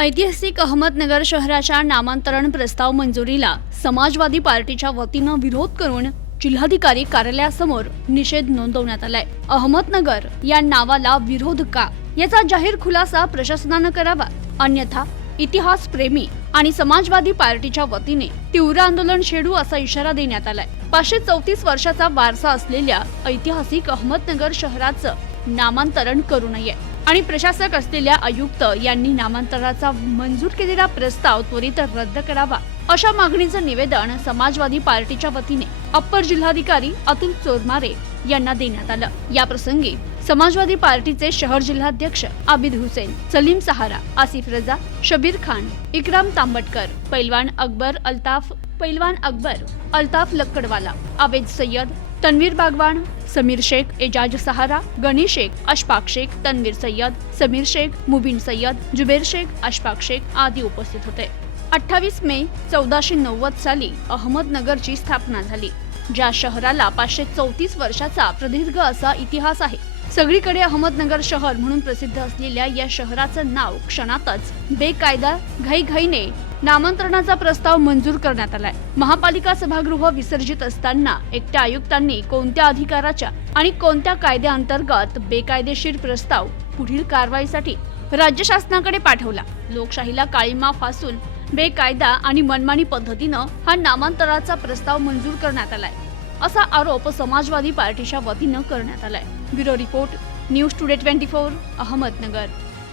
ऐतिहासिक अहमदनगर शहराच्या नामांतरण प्रस्ताव मंजुरीला समाजवादी पार्टीच्या वतीनं विरोध करून जिल्हाधिकारी कार्यालयासमोर निषेध नोंदवण्यात आलाय. अहमदनगर या नावाला विरोध का? याचा जाहीर खुलासा प्रशासनानं करावा. अन्यथा इतिहास प्रेमी आणि समाजवादी पार्टीच्या वतीने तीव्र आंदोलन छेडू असा इशारा देण्यात आलाय. पाचशे चौतीस वर्षाचा वारसा असलेल्या ऐतिहासिक अहमदनगर शहराचं नामांतरण करू नये. आणि प्रशासक असलेल्या आयुक्त यांनी नामांतराचा मंजूर केलेला प्रस्ताव त्वरित रद्द करावा अशा मागणीचं निवेदन समाजवादी पार्टीच्या वतीने अप्पर जिल्हाधिकारी अतुल चोरमारे यांना देण्यात आलं. या प्रसंगी समाजवादी पार्टीचे शहर जिल्हाध्यक्ष आबिद हुसेन सलीम सहारा आसिफ रजा शबीर खान इकराम तांबटकर पैलवान अकबर अल्ताफ पैलवान अकबर अल्ताफ लक्कडवाला आवेद सय्यद तन्वीर बागवान समीर शेख एजाज सहारा गणी शेख अशफाक शेख तन्वीर सय्यद समीर शेख मुबीन सय्यद जुबेर शेख अशफाक शेख आदी उपस्थित होते. अठ्ठावीस मे चौदाशे नव्वद साली अहमदनगरची स्थापना झाली ज्या शहराला पाचशे चौतीस वर्षाचा प्रदीर्घ असा इतिहास आहे. सगळीकडे अहमदनगर शहर म्हणून प्रसिद्ध असलेल्या या शहराचं नाव क्षणातच बेकायदा घाईघाईने नामांतरणाचा प्रस्ताव मंजूर करण्यात आलाय. महापालिका सभागृह विसर्जित असताना एकट्या आयुक्तांनी कोणत्या अधिकाराच्या आणि कोणत्या कायद्याअंतर्गत बेकायदेशीर प्रस्ताव पुढील कारवाईसाठी राज्य शासनाकडे पाठवला? लोकशाहीला काळीमा फासून बेकायदा आणि मनमानी पद्धतीनं हा नामांतराचा प्रस्ताव मंजूर करण्यात आलाय. असा आरोप समाजवादी पार्टीच्या वतीनं करण्यात आलाय. Bureau report news today twenty four Ahmednagar.